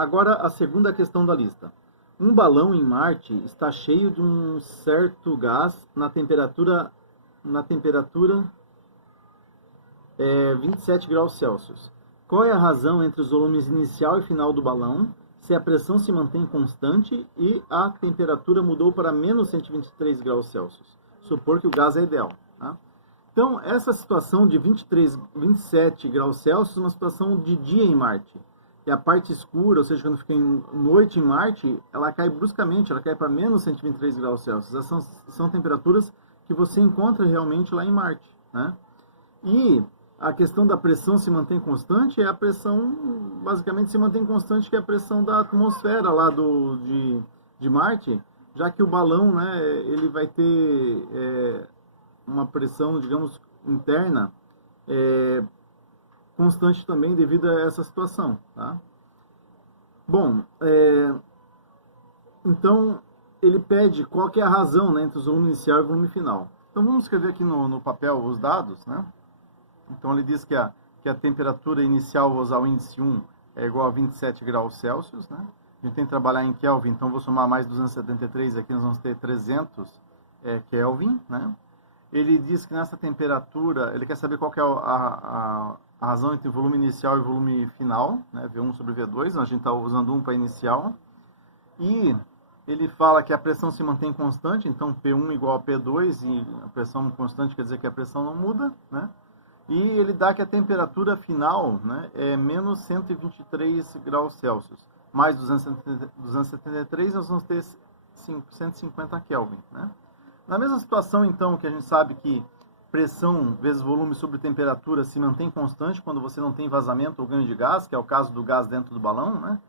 Agora a segunda questão da lista. Um balão em Marte está cheio de um certo gás na temperatura 27 graus Celsius. Qual é a razão entre os volumes inicial e final do balão, se a pressão se mantém constante e a temperatura mudou para menos 123 graus Celsius? Supor que o gás é ideal. Tá? Então, essa situação de 27 graus Celsius é uma situação de dia em Marte. E a parte escura, ou seja, quando fica em noite em Marte, ela cai bruscamente, ela cai para menos 123 graus Celsius. Essas são temperaturas que você encontra realmente lá em Marte. Né? E a questão da pressão se mantém constante, a pressão basicamente se mantém constante, que é a pressão da atmosfera lá de Marte, já que o balão, né, ele vai ter uma pressão, digamos, interna constante também devido a essa situação. Tá? Bom, então ele pede qual que é a razão, né, entre o volume inicial e o volume final. Então vamos escrever aqui no papel os dados, né? Então ele diz que a temperatura inicial, vou usar o índice 1, é igual a 27 graus Celsius, né? A gente tem que trabalhar em Kelvin, então vou somar mais 273, aqui nós vamos ter 300 Kelvin, né? Ele diz que nessa temperatura, ele quer saber qual que é a razão entre o volume inicial e o volume final, né? V1 sobre V2, a gente está usando 1 para inicial. E ele fala que a pressão se mantém constante, então P1 igual a P2, e a pressão constante quer dizer que a pressão não muda, né? E ele dá que a temperatura final, né, é menos 123 graus Celsius. Mais 273, nós vamos ter 150 Kelvin. Né? Na mesma situação, então, que a gente sabe que pressão vezes volume sobre temperatura se mantém constante quando você não tem vazamento ou ganho de gás, que é o caso do gás dentro do balão, né?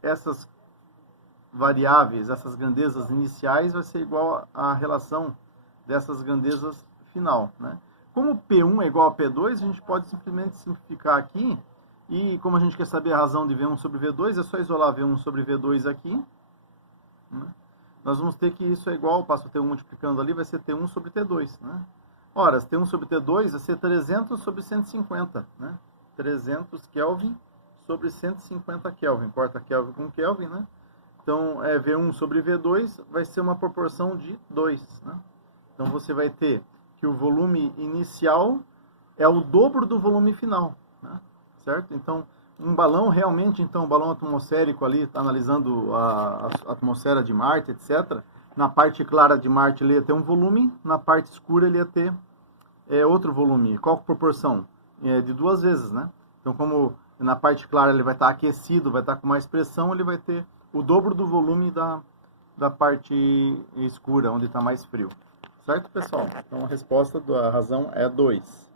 Essas variáveis, essas grandezas iniciais, vai ser igual à relação dessas grandezas final. Né? Como P1 é igual a P2, a gente pode simplesmente simplificar aqui, e como a gente quer saber a razão de V1 sobre V2, é só isolar V1 sobre V2 aqui. Né? Nós vamos ter que isso é igual, passo o T1 multiplicando ali, vai ser T1 sobre T2. Né? Ora, T1 sobre T2 vai ser 300 sobre 150. Né? 300 Kelvin sobre 150 Kelvin. Corta Kelvin com Kelvin, né? Então, V1 sobre V2 vai ser uma proporção de 2. Né? Então, você vai ter que o volume inicial é o dobro do volume final, né? Certo? Então, um balão realmente, então, um balão atmosférico ali, tá analisando a atmosfera de Marte, etc. Na parte clara de Marte ele ia ter um volume, na parte escura ele ia ter outro volume. Qual proporção? De 2 vezes, né? Então, como na parte clara ele vai estar aquecido, vai estar com mais pressão, ele vai ter o dobro do volume da parte escura, onde está mais frio. Certo, pessoal? Então a resposta da razão é 2.